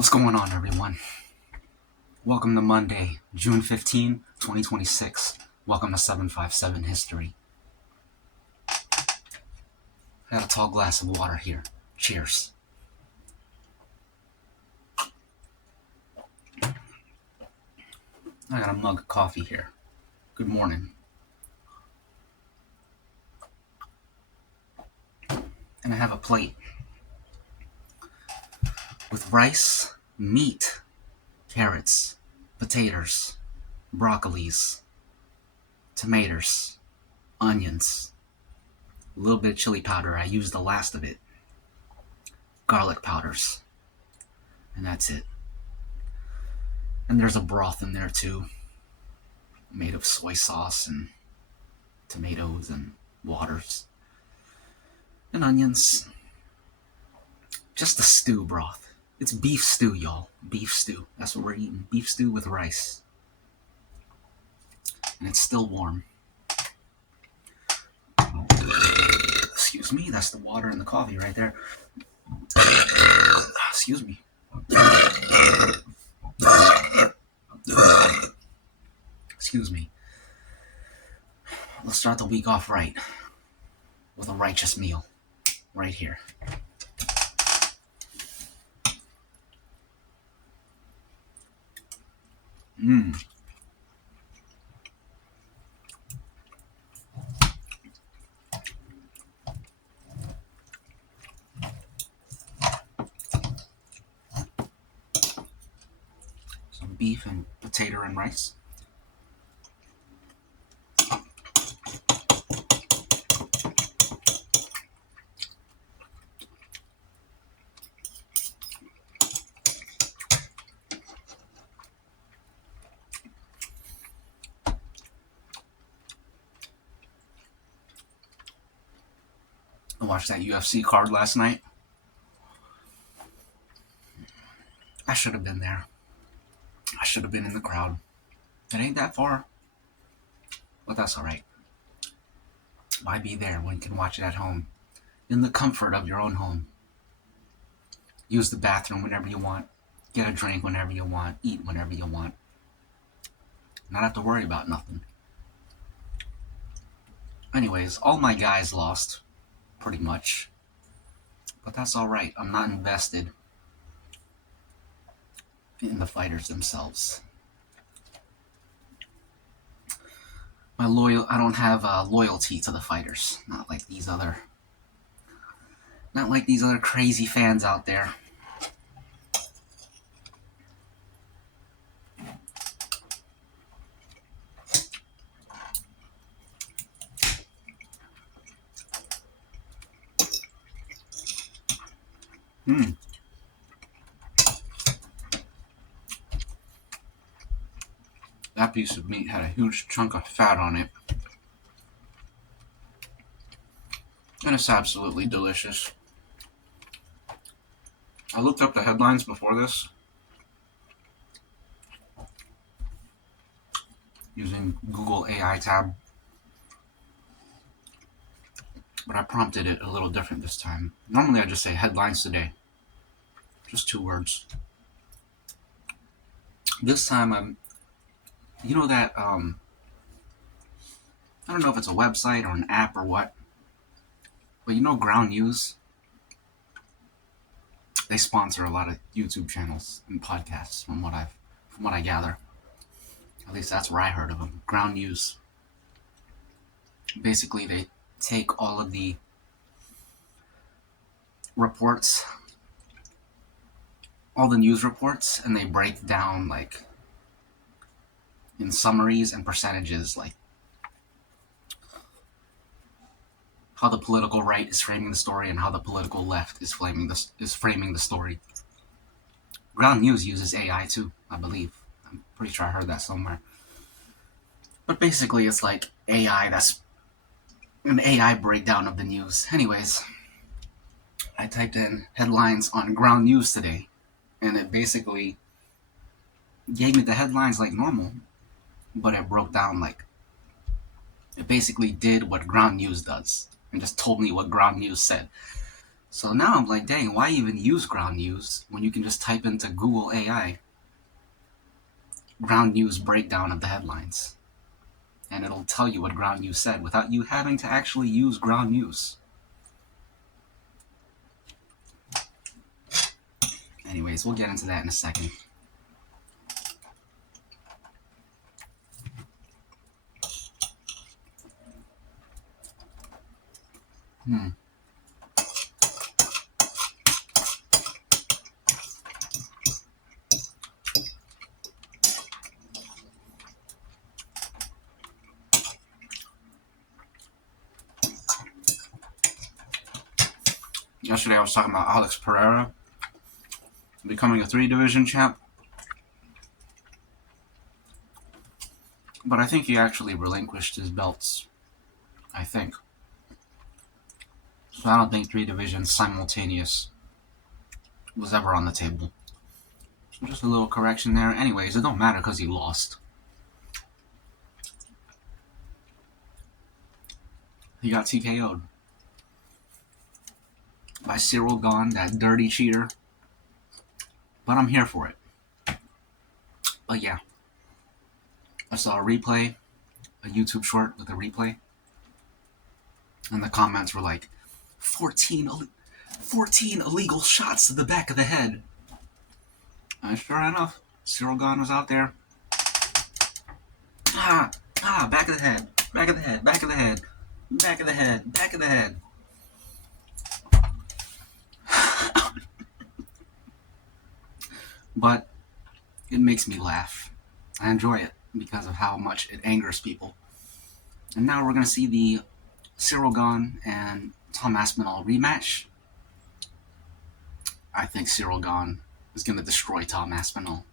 What's going on, everyone? Welcome to Monday, June 15, 2026. Welcome to 757 History. I got a tall glass of water here. Cheers. I got a mug of coffee here. Good morning. And I have a plate with rice, meat, carrots, potatoes, broccolis, tomatoes, onions, a little bit of chili powder. I used the last of it. Garlic powders. And that's it. And there's a broth in there too, made of soy sauce and tomatoes and waters and onions. Just a stew broth. It's beef stew, y'all. Beef stew. That's what we're eating. Beef stew with rice. And it's still warm. Excuse me, that's the water and the coffee right there. Excuse me. Excuse me. Let's start the week off right with a righteous meal right here. Some beef and potato and rice. I watched that UFC card last night. I should have been there. I should have been in the crowd. It ain't that far, but that's alright. Why be there when you can watch it at home, in the comfort of your own home? Use the bathroom whenever you want, get a drink whenever you want, eat whenever you want. Not have to worry about nothing. Anyways, all my guys lost, pretty much. But that's alright. I'm not invested in the fighters themselves. I don't have loyalty to the fighters. Not like these other crazy fans out there. That piece of meat had a huge chunk of fat on it. And it's absolutely delicious. I looked up the headlines before this using Google AI tab, but I prompted it a little different this time. Normally I just say headlines today. Just 2 words. This time you know that, I don't know if it's a website or an app or what, but you know Ground News? They sponsor a lot of YouTube channels and podcasts from what I gather. At least that's where I heard of them. Ground News. Basically, they take all of the reports, all the news reports, and they break down like in summaries and percentages, like how the political right is framing the story and how the political left is framing the story. Ground News uses AI too, I believe. I'm pretty sure I heard that somewhere. But basically, it's like AI. That's an AI breakdown of the news. Anyways, I typed in headlines on Ground News today, and it basically gave me the headlines like normal, but it broke down like, it basically did what Ground News does and just told me what Ground News said. So now I'm like, dang, why even use ground news when you can just type into Google AI ground news breakdown of the headlines, and it'll tell you what ground news said without you having to actually use ground news. Anyways, we'll get into that in a second. Yesterday I was talking about Alex Pereira becoming a 3-division champ. But I think he actually relinquished his belts. I think. So I don't think 3 divisions simultaneous was ever on the table. So just a little correction there. Anyways, it don't matter because he lost. He got TKO'd by Cyril Gahn, that dirty cheater. But I'm here for it. But yeah. I saw a replay, a YouTube short with a replay. And the comments were like, 14 illegal shots to the back of the head. And sure enough, Cyril Gahn was out there. Back of the head, back of the head, back of the head, back of the head, back of the head. But it makes me laugh. I enjoy it because of how much it angers people. And now we're going to see the Cyril Gahn and Tom Aspinall rematch. I think Cyril Gahn is going to destroy Tom Aspinall.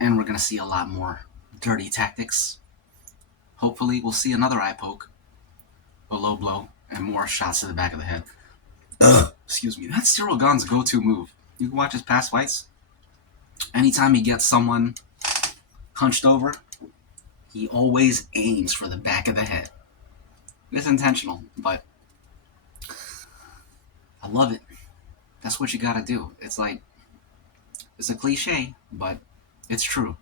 And we're going to see a lot more dirty tactics. Hopefully we'll see another eye poke, a low blow, and more shots to the back of the head. Excuse me. That's Cyril Gahn's go-to move. You can watch his past fights. Anytime he gets someone hunched over, he always aims for the back of the head. It's intentional, but I love it. That's what you gotta do. It's like, it's a cliche, but it's true.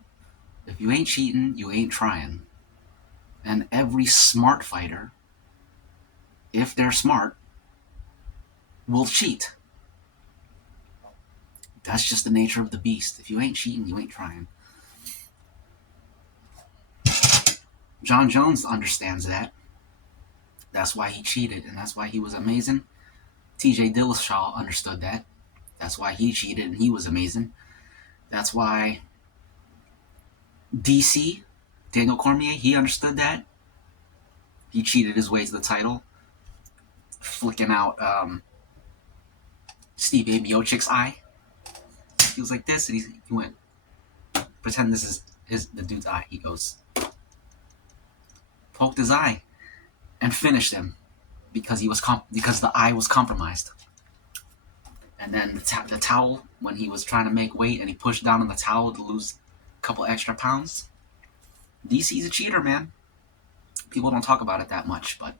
If you ain't cheating, you ain't trying. And every smart fighter, if they're smart, will cheat. That's just the nature of the beast. If you ain't cheating, you ain't trying. John Jones understands that. That's why he cheated, and that's why he was amazing. TJ Dillashaw understood that. That's why he cheated, and he was amazing. That's why DC, Daniel Cormier, he understood that. He cheated his way to the title, flicking out Steve Miocic's eye. He was like this, and he went, pretend this is the dude's eye. He goes, poked his eye, and finished him because because the eye was compromised. And then the towel, when he was trying to make weight and he pushed down on the towel to lose a couple extra pounds. DC's a cheater, man. People don't talk about it that much, but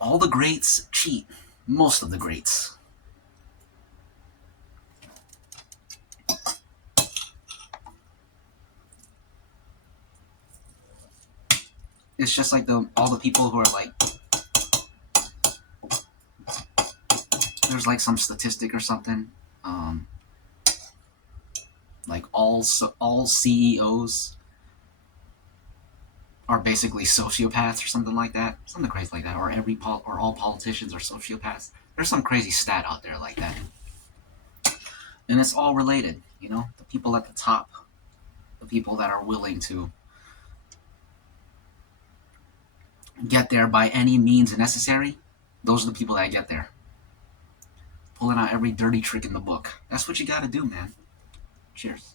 all the greats cheat. Most of the greats. It's just like all the people who are like, there's like some statistic or something, like all CEOs are basically sociopaths or something like that, something crazy like that, or all politicians are sociopaths. There's some crazy stat out there like that, and it's all related. You know, the people at the top, the people that are willing to get there by any means necessary, those are the people that get there. Pulling out every dirty trick in the book. That's what you gotta do, man. Cheers.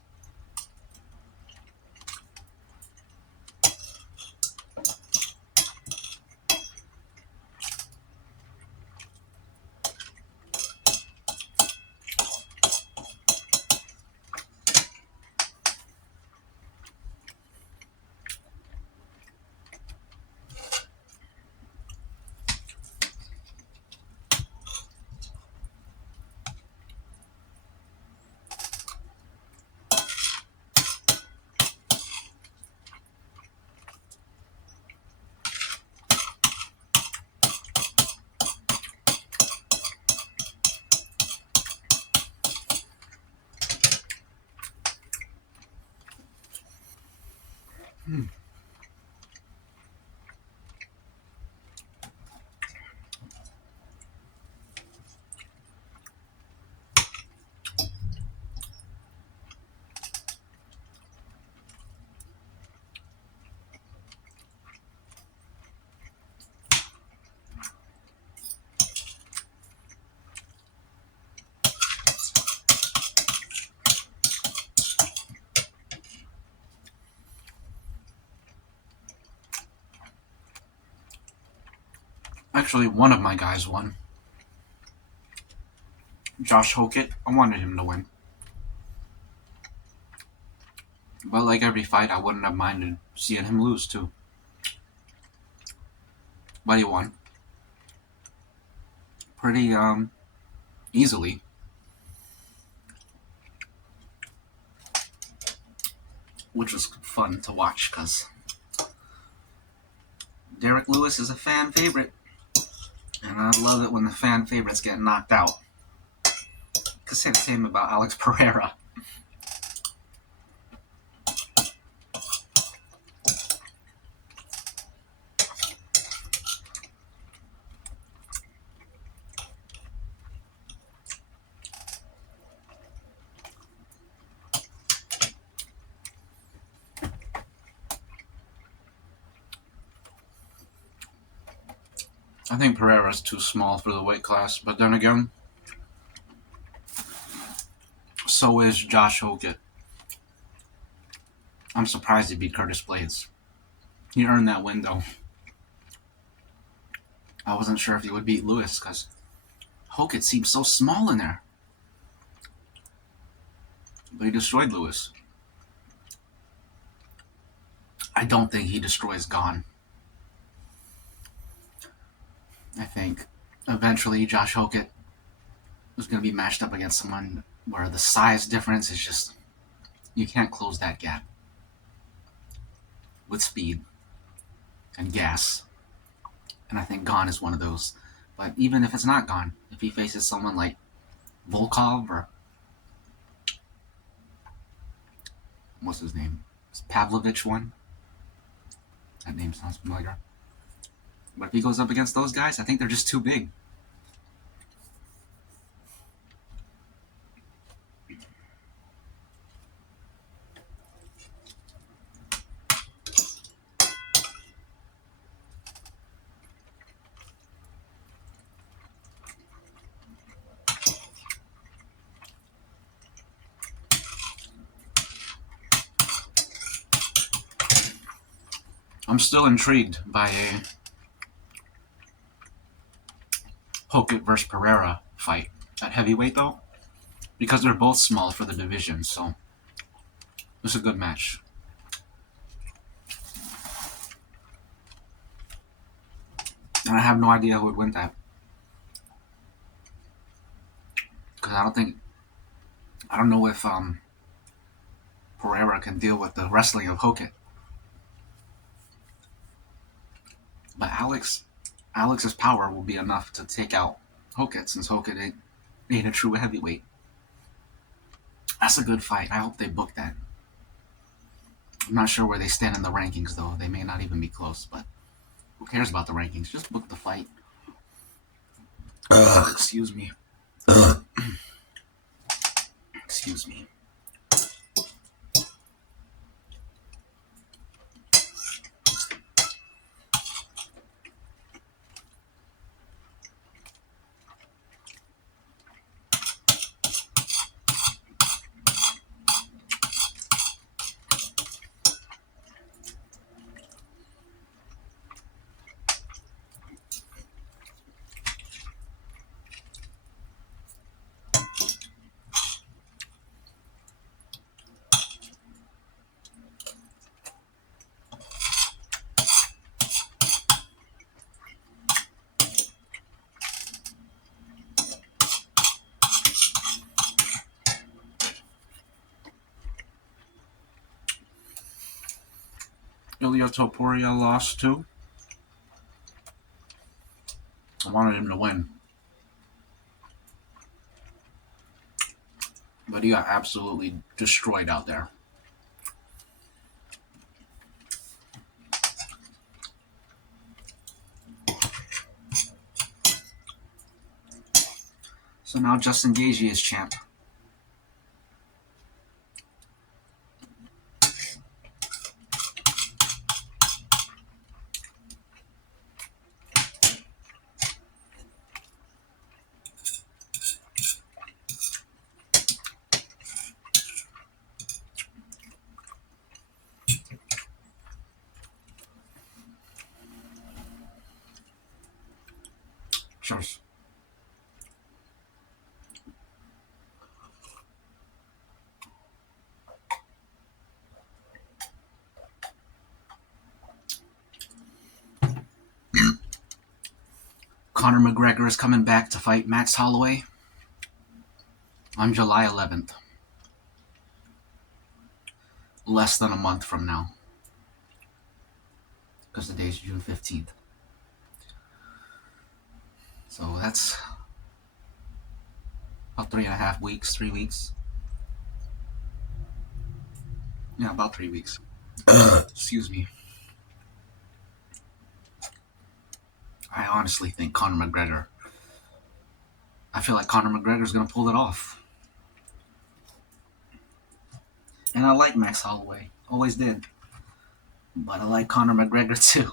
Actually, one of my guys won. Josh Hokett. I wanted him to win. But like every fight, I wouldn't have minded seeing him lose too. But he won. Pretty easily. Which was fun to watch because Derek Lewis is a fan favorite. And I love it when the fan favorites get knocked out. Could say the same about Alex Pereira. I think Pereira's too small for the weight class, but then again, so is Josh Hokett. I'm surprised he beat Curtis Blades. He earned that win, though. I wasn't sure if he would beat Lewis, because Hokett seemed so small in there. But he destroyed Lewis. I don't think he destroys Gone. I think eventually Josh Hokett is going to be matched up against someone where the size difference is just, you can't close that gap with speed and gas. And I think Gone is one of those. But even if it's not Gone, if he faces someone like Volkov or what's his name? Is Pavlovich one? That name sounds familiar. But if he goes up against those guys, I think they're just too big. I'm still intrigued by a Hokett versus Pereira fight at heavyweight, though, because they're both small for the division, so it's a good match. And I have no idea who would win that. Because I don't know if Pereira can deal with the wrestling of Hokett. But Alex's power will be enough to take out Hokett, since Hokett ain't a true heavyweight. That's a good fight. I hope they book that. I'm not sure where they stand in the rankings, though. They may not even be close, but who cares about the rankings? Just book the fight. Excuse me. Excuse me. Ilya Topuria lost too. I wanted him to win. But he got absolutely destroyed out there. So now Justin Gaethje is champ. Sure. Conor McGregor is coming back to fight Max Holloway on July 11th. Less than a month from now. Because the day is June 15th. So that's about 3.5 weeks, 3 weeks. Yeah, about 3 weeks. Excuse me. I honestly think Conor McGregor. I feel like Conor McGregor's gonna pull it off. And I like Max Holloway. Always did. But I like Conor McGregor too.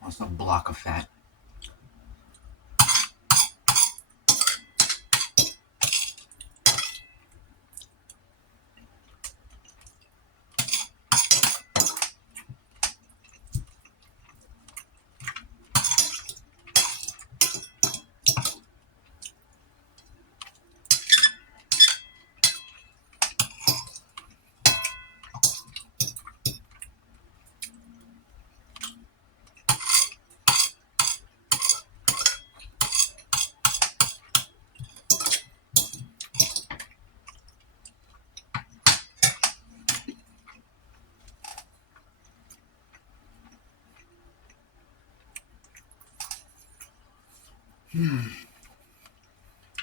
What's a block of fat?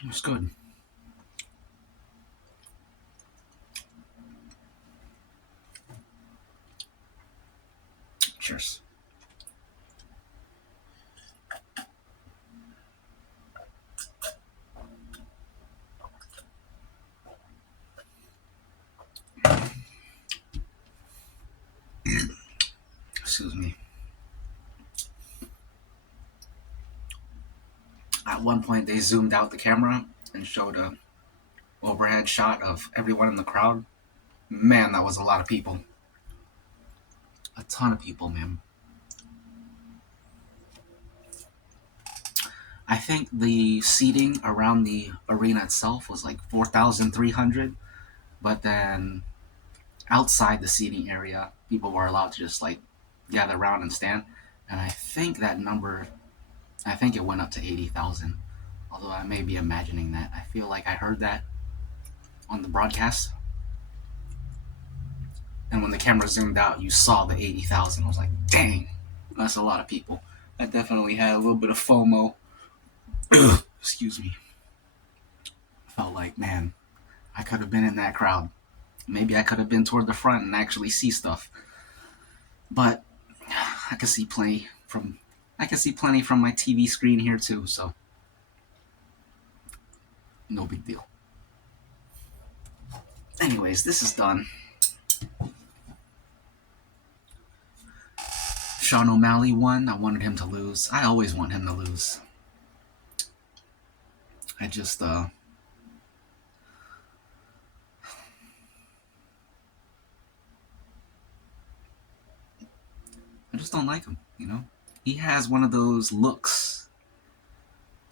It's good. Cheers. Excuse me. At one point, they zoomed out the camera and showed a overhead shot of everyone in the crowd. Man, that was a lot of people. A ton of people, man. I think the seating around the arena itself was like 4,300, but then outside the seating area, people were allowed to just like gather around and stand. And I think that number, I think it went up to 80,000. Although I may be imagining that. I feel like I heard that on the broadcast. And when the camera zoomed out, you saw the 80,000. I was like, dang, that's a lot of people. I definitely had a little bit of FOMO. Excuse me. Felt like, man, I could have been in that crowd. Maybe I could have been toward the front and actually see stuff. But I can see plenty from my TV screen here too, so no big deal. Anyways, this is done. Sean O'Malley won. I wanted him to lose. I always want him to lose. I just don't like him, you know? He has one of those looks.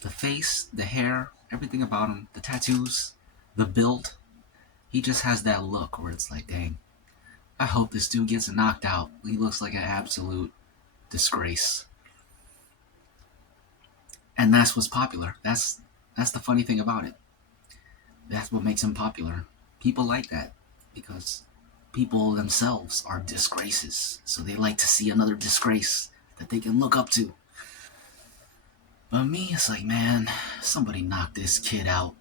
The face, the hair, everything about him, the tattoos, the build. He just has that look where it's like, dang, I hope this dude gets knocked out. He looks like an absolute disgrace. And that's what's popular. That's the funny thing about it. That's what makes him popular. People like that because people themselves are disgraces. So they like to see another disgrace that they can look up to. But me, it's like, man, somebody knocked this kid out.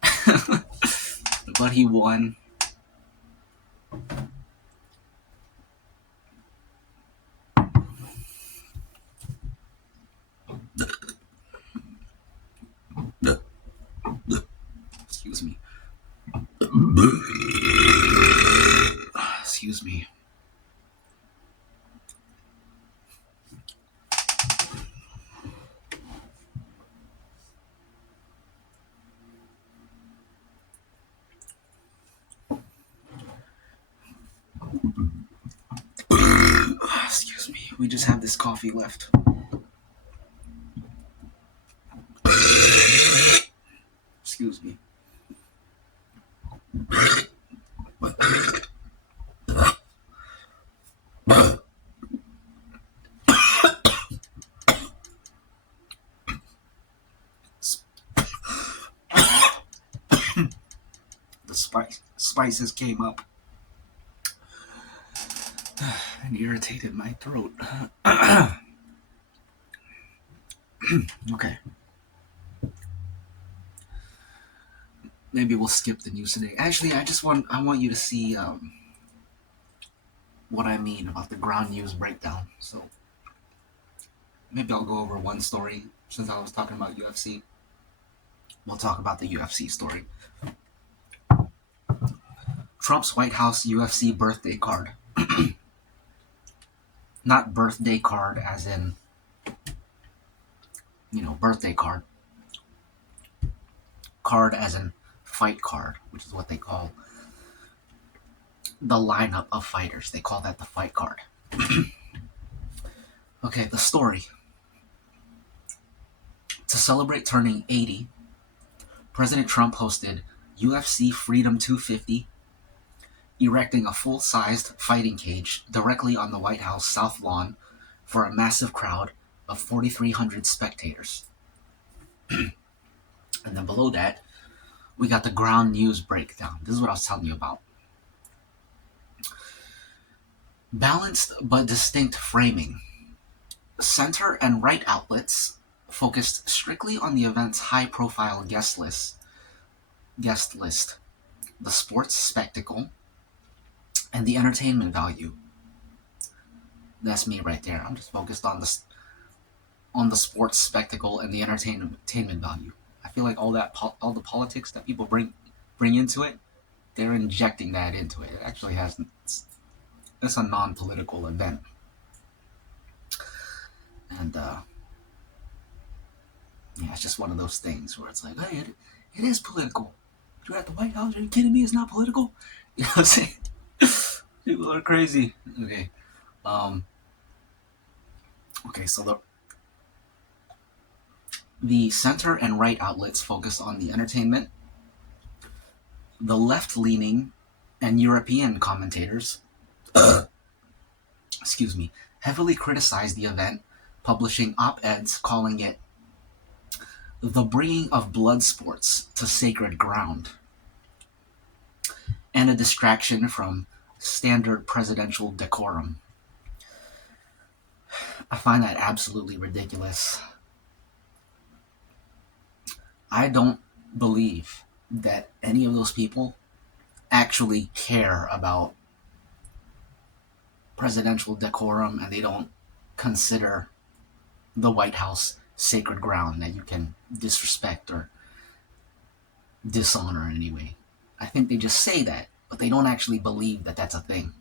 But he won. Excuse me. Excuse me. We just have this coffee left. Excuse me. The spices came up and irritated my throat. Okay. Maybe we'll skip the news today. Actually, I want you to see what I mean about the ground news breakdown. So maybe I'll go over one story since I was talking about UFC. We'll talk about the UFC story. Trump's White House UFC birthday card. Not birthday card as in, birthday card. Card as in fight card, which is what they call the lineup of fighters. They call that the fight card. Okay, the story. To celebrate turning 80, President Trump hosted UFC Freedom 250, erecting a full-sized fighting cage directly on the White House South Lawn for a massive crowd of 4,300 spectators. And then below that, we got the ground news breakdown. This is what I was telling you about. Balanced but distinct framing. Center and right outlets focused strictly on the event's high-profile guest list, the sports spectacle, and the entertainment value. That's me right there. I'm just focused on the sports spectacle and the entertainment value. I feel like all the politics that people bring into it, they're injecting that into it. It actually has. It's a non-political event, and it's just one of those things where it's like, hey, it is political. You're at the White House. Are you kidding me? It's not political. You know what I'm saying? People are crazy. Okay. Okay, so the center and right outlets focus on the entertainment. The left-leaning and European commentators, heavily criticized the event, publishing op-eds calling it the bringing of blood sports to sacred ground and a distraction from standard presidential decorum. I find that absolutely ridiculous. I don't believe that any of those people actually care about presidential decorum, and they don't consider the White House sacred ground that you can disrespect or dishonor in any way. I think they just say that, but they don't actually believe that that's a thing.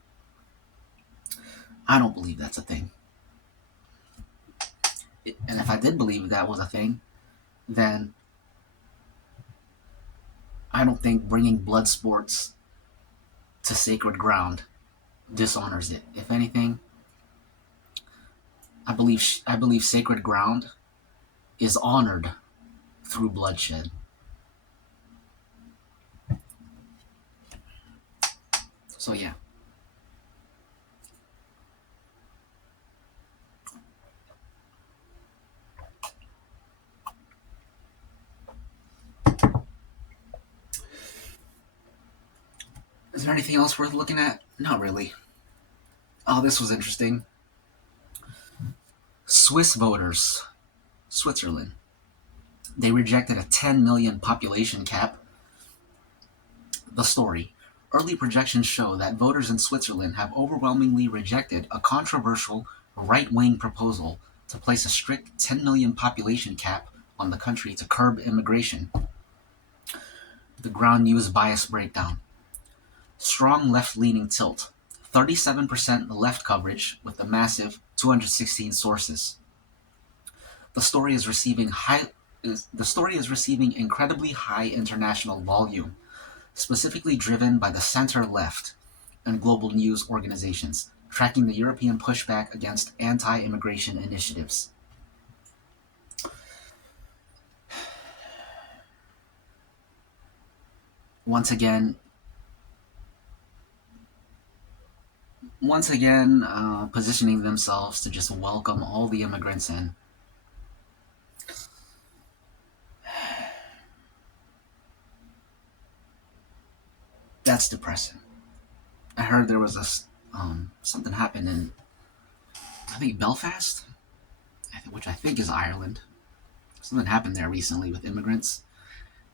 I don't believe that's a thing. And if I did believe that was a thing, then I don't think bringing blood sports to sacred ground dishonors it. If anything, I believe sacred ground is honored through bloodshed. So yeah. Is there anything else worth looking at? Not really. Oh, this was interesting. Swiss voters, Switzerland, they rejected a 10 million population cap. The story. Early projections show that voters in Switzerland have overwhelmingly rejected a controversial right-wing proposal to place a strict 10 million population cap on the country to curb immigration. The ground news bias breakdown. Strong left-leaning tilt. 37% left coverage with a massive 216 sources. The story is receiving incredibly high international volume, specifically driven by the center-left and global news organizations, tracking the European pushback against anti-immigration initiatives. Once again, positioning themselves to just welcome all the immigrants in. That's depressing. I heard there was something happened in, I think, Belfast, which I think is Ireland. Something happened there recently with immigrants,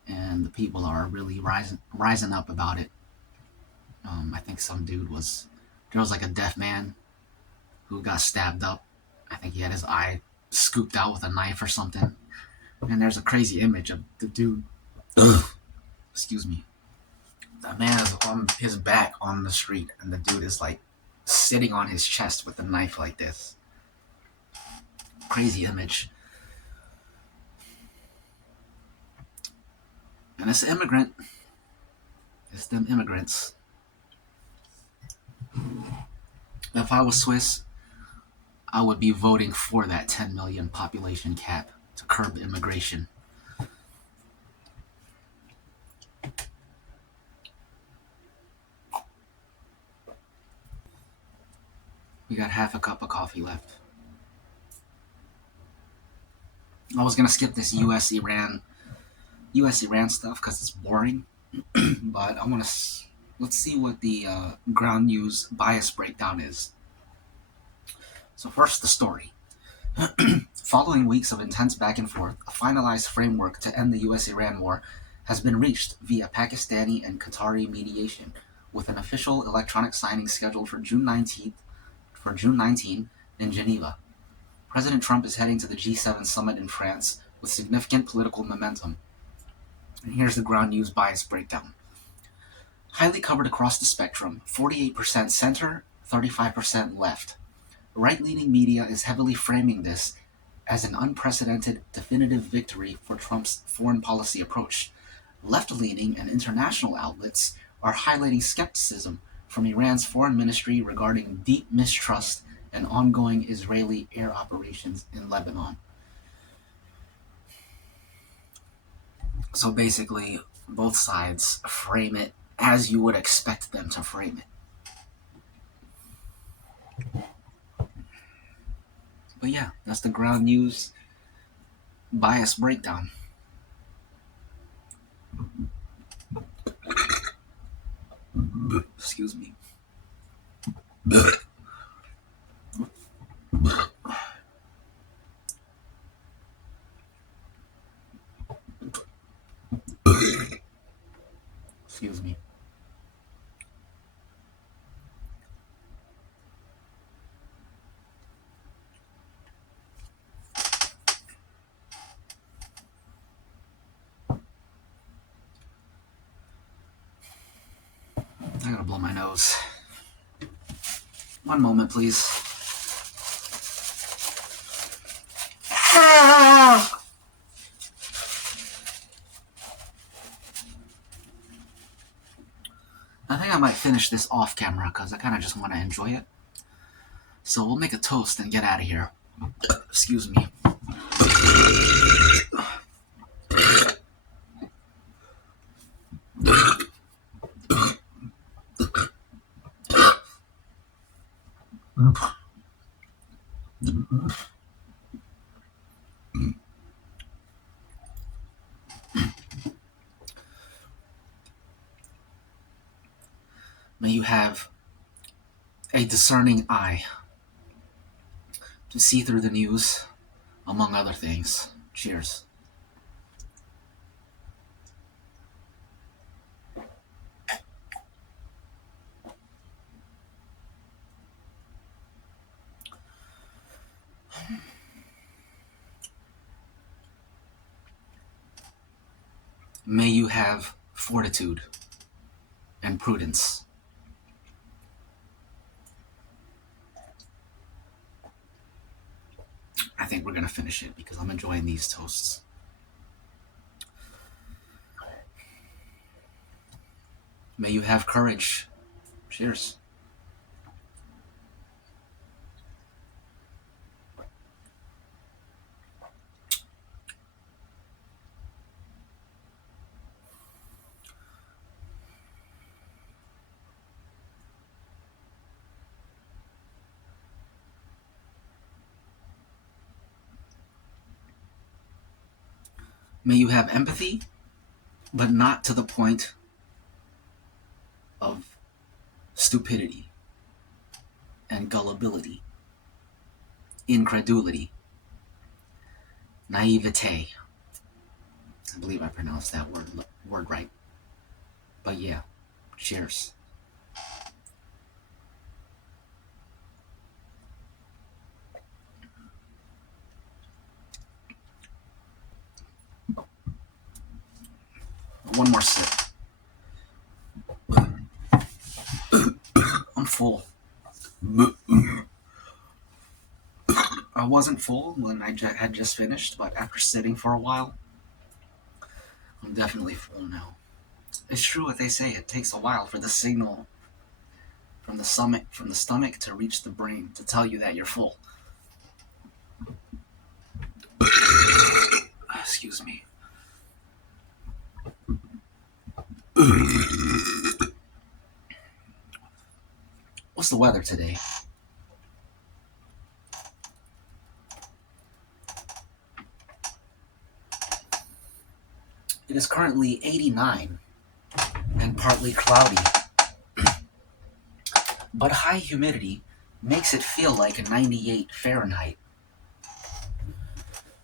and the people are really rising up about it. I think there was like a deaf man who got stabbed up. I think he had his eye scooped out with a knife or something. And there's a crazy image of the dude. Excuse me. The man is on his back on the street, and the dude is like sitting on his chest with a knife like this. Crazy image. And it's an immigrant. It's them immigrants. If I was Swiss, I would be voting for that 10 million population cap to curb immigration. We got half a cup of coffee left. I was gonna skip this U.S.-Iran stuff because it's boring, but let's see what the ground news bias breakdown is. So first, the story. Following weeks of intense back and forth, a finalized framework to end the U.S.-Iran war has been reached via Pakistani and Qatari mediation, with an official electronic signing scheduled for June 19 in Geneva. President Trump is heading to the G7 summit in France with significant political momentum. And here's the ground news bias breakdown. Highly covered across the spectrum, 48% center, 35% left. Right-leaning media is heavily framing this as an unprecedented, definitive victory for Trump's foreign policy approach. Left-leaning and international outlets are highlighting skepticism from Iran's foreign ministry regarding deep mistrust and ongoing Israeli air operations in Lebanon. So basically, both sides frame it as you would expect them to frame it. But yeah, that's the ground news bias breakdown. Excuse me. Excuse me. I gotta blow my nose. One moment, please. I think I might finish this off camera because I kind of just want to enjoy it. So we'll make a toast and get out of here. Excuse me. May you have a discerning eye to see through the news, among other things. Cheers. May you have fortitude and prudence. I think we're going to finish it because I'm enjoying these toasts. May you have courage. Cheers. May you have empathy, but not to the point of stupidity and gullibility, incredulity, naivete. I believe I pronounced that word right. But yeah, cheers. One more sip. I'm full. I wasn't full when I had just finished, but after sitting for a while, I'm definitely full now. It's true what they say. It takes a while for the signal from the stomach to reach the brain to tell you that you're full. Excuse me. What's the weather today? It is currently 89 and partly cloudy, but high humidity makes it feel like a 98 Fahrenheit.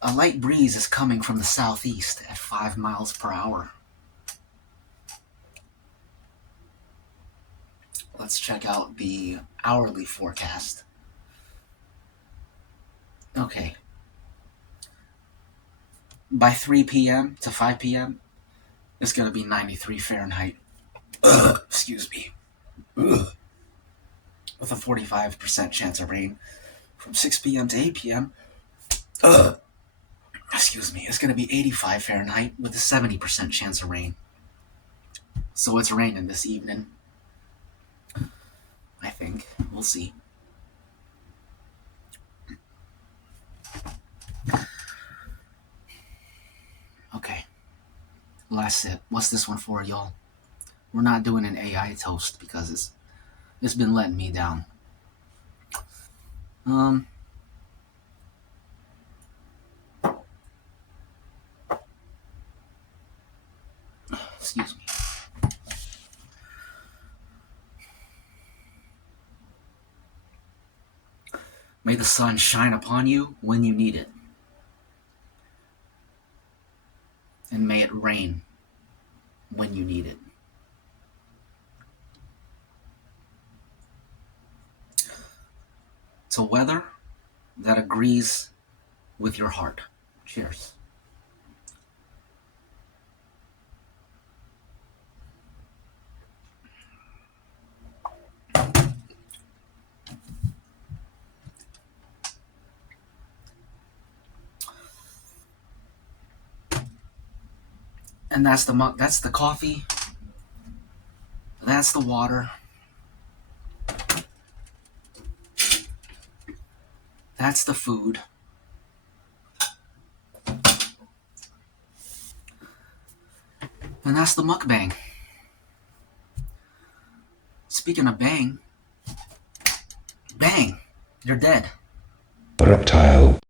A light breeze is coming from the southeast at 5 miles per hour. Let's check out the hourly forecast. Okay. By 3 p.m. to 5 p.m., it's going to be 93 Fahrenheit. Excuse me. With a 45% chance of rain. From 6 p.m. to 8 p.m., excuse me, it's going to be 85 Fahrenheit with a 70% chance of rain. So it's raining this evening. I think. We'll see. Okay. Last sip. What's this one for, y'all? We're not doing an AI toast because it's been letting me down. Excuse me. May the sun shine upon you when you need it. And may it rain when you need it. To weather that agrees with your heart. Cheers. And that's the coffee. That's the water. That's the food. And that's the mukbang. Speaking of bang, you're dead. Reptile.